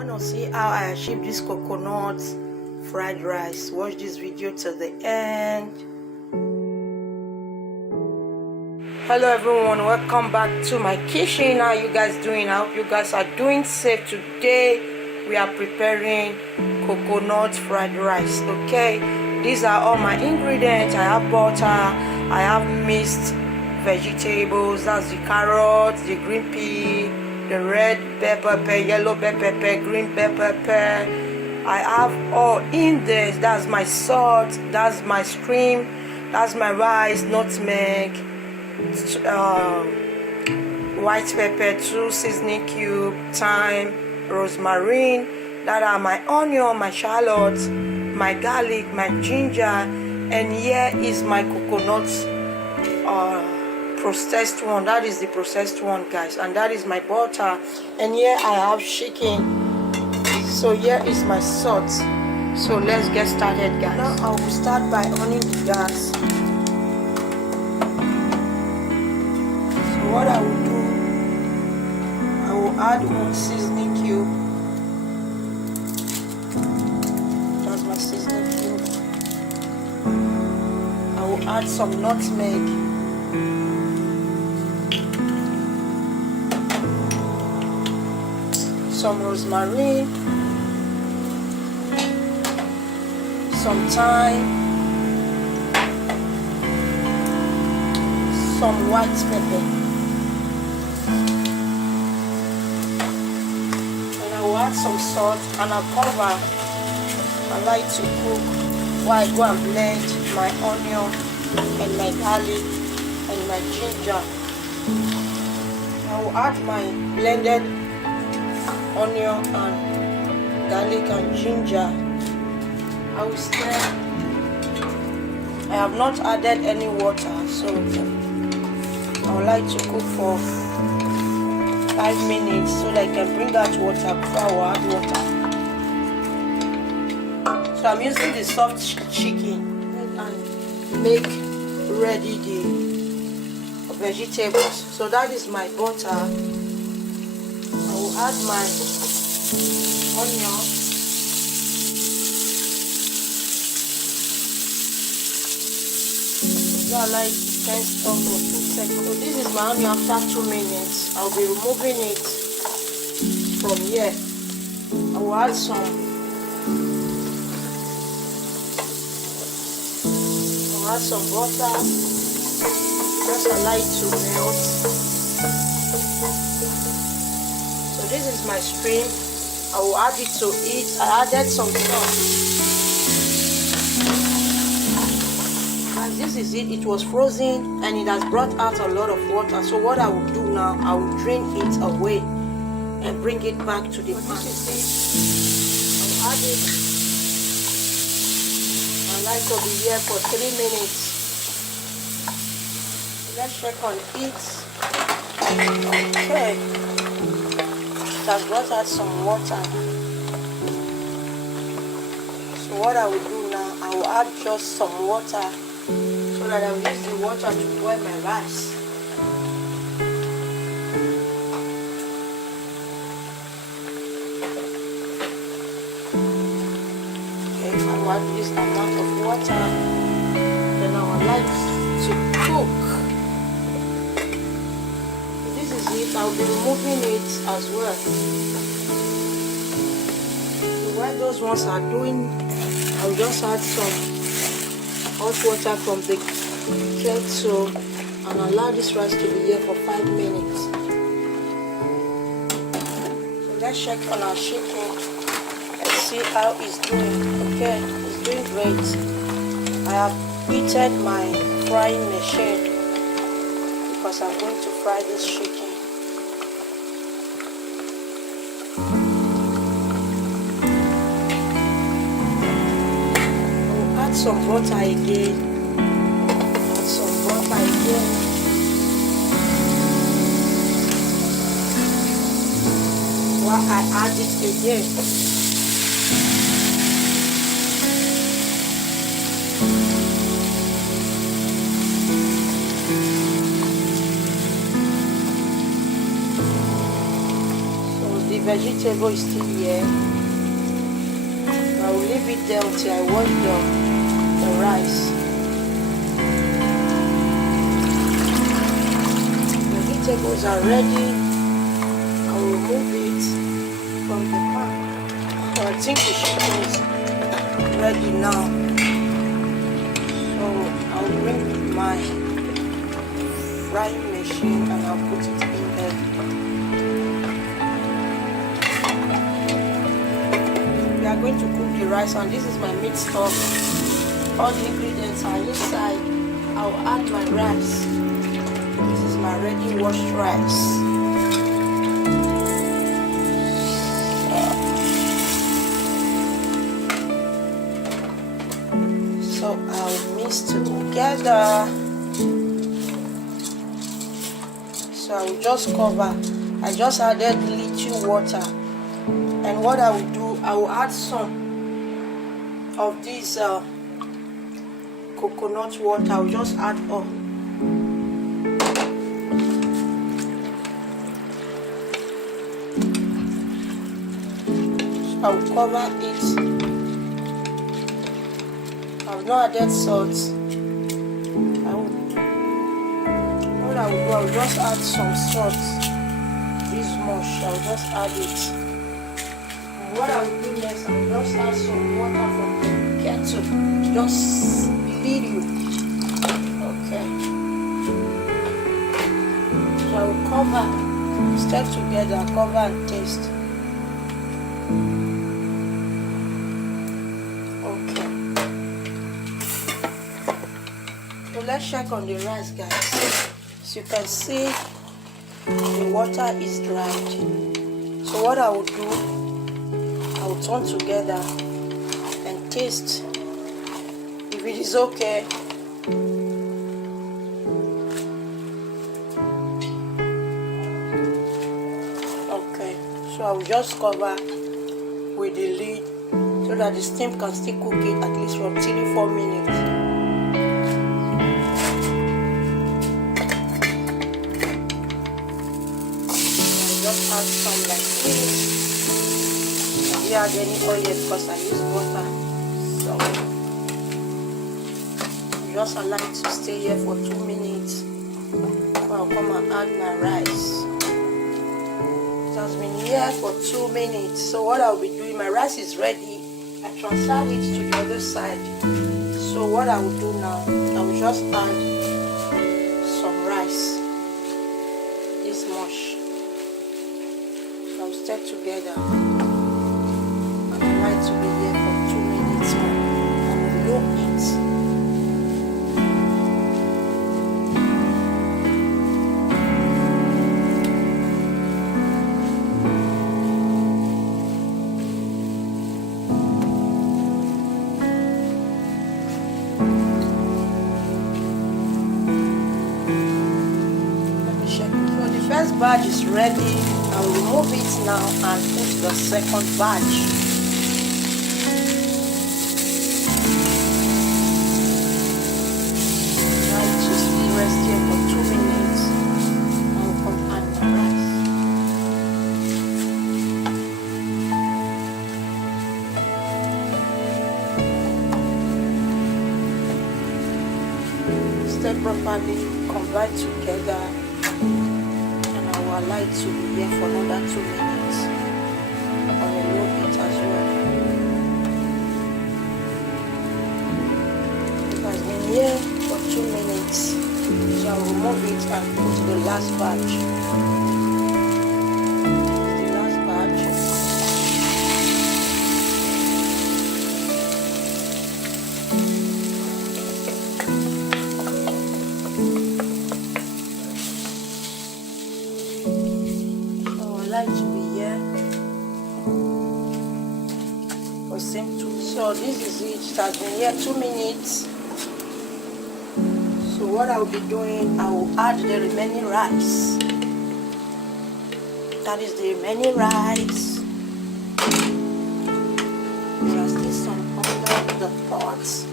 Want to see how I achieve this coconut fried rice? Watch this video till the end. Hello everyone, welcome back to my kitchen. How you guys doing? I hope you guys are doing safe. Today we are preparing coconut fried rice. Okay, these are all my ingredients. I have butter, I have minced vegetables, that's the carrots, the green pea, the red bell pepper, yellow bell pepper, green bell pepper. I have all in this. That's my salt, that's my shrimp, that's my rice, nutmeg, white pepper, 2 seasoning cube, thyme, rosemarine. That are my onion, my shallot, my garlic, my ginger, and here is my coconut processed one. That is the processed one, guys, and that is my butter, and here I have chicken. So here is my salt. So let's get started, guys. Now I will start by on the gas. So what I will do, I will add 1 seasoning cube. That's my seasoning cube. I will add some nutmeg. Some rosemary, some thyme, some white pepper, and I will add some salt, and I'll cover. I like to cook while I go and blend my onion and my garlic and my ginger. I will add my blended onion and garlic and ginger. I will stir. I have not added any water, so I would like to cook for 5 minutes so that I can bring out water before I will add water. So I'm using the soft chicken and make ready the vegetables. So that is my butter. I will add my onion, so I like 10 stop for 2 seconds. So this is my onion after 2 minutes. I'll be removing it from here. I will add some. I'll add some butter. Just I like to melt. This is my shrimp. I will add it to it. I added some salt. And this is it. It was frozen and it has brought out a lot of water. So what I will do now, I will drain it away and bring it back to the pan. This is it. I'll add it. I like to be here for 3 minutes. Let's check on it. Okay. Has brought out some water. So what I will do now, I will add just some water so that I will use the water to boil my rice. Okay, I will add this amount of water. Then I would like to cook. I'll be removing it as well. So while those ones are doing, I'll just add some hot water from the kettle and allow this rice to be here for 5 minutes. So let's check on our chicken and see how it's doing. Okay, it's doing great. I have heated my frying machine because I'm going to fry this chicken. Some butter again. Add some butter again. While I add it again. vegetable is still here. I will leave it there until I wash the rice. Vegetables are ready. I will remove it from the pan. So I think the chicken is ready now. So I'll bring my frying machine and I'll put it in there. We are going to cook the rice, and this is my meat stock. All the ingredients are inside. I'll add my rice. This is my ready washed rice. So I'll mix together. So I will just cover. I just added little water, and what I will do, I will add some of this coconut water. I will just add up. So I will cover it. I've not added salt. What I will do, I will just add some salt. This much, I will just add it. And what I will do next, I will just add some water from the kettle. Just little. Okay. So I will cover, stir together, cover and taste. So let's check on the rice, guys. As you can see, the water is dried. So what I will do, I will turn together and taste if it is okay. Okay, so I will just cover with the lid so that the steam can still cook it at least for 3-4 minutes. Add some like this. I didn't add any oil because I use butter. So just allow it to stay here for 2 minutes. So I'll come and add my rice. It has been here for 2 minutes. So what I'll be doing, my rice is ready. I transfer it to the other side. So what I will do now, I will just add some rice. This much. Stir together, and I like to be here for 2 minutes more on low heat. Let me check. So the first batch is ready. I will remove it now and put the second batch. Now it just be rest here for 2 minutes. I will come add the rice. Stir properly, combine together. Allow it to be here for another 2 minutes on a low heat as well. It has been here for 2 minutes, so I'll remove it and put the last batch. The last batch. Like to be here for same 2. So this is it. It has been here 2 minutes. So what I will be doing, I will add the remaining rice. That is the remaining rice. There are still some under the pots.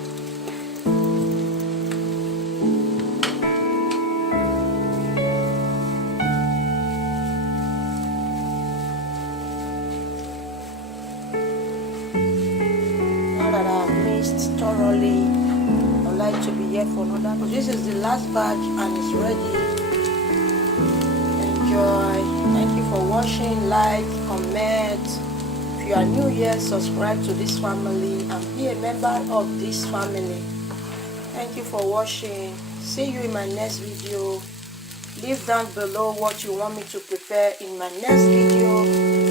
mixed thoroughly. I'd like to be here for another. This is the last batch and it's ready. Enjoy. Thank you for watching. Like, comment. If you are new here, subscribe to this family and be a member of this family. Thank you for watching. See you in my next video. Leave down below what you want me to prepare in my next video,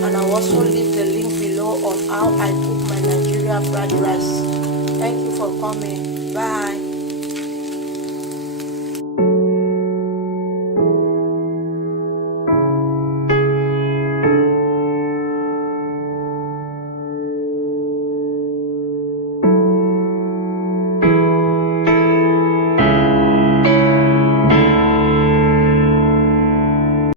and I'll also leave the link below on how I cook my Nigeria fried rice. Thank you for coming. Bye.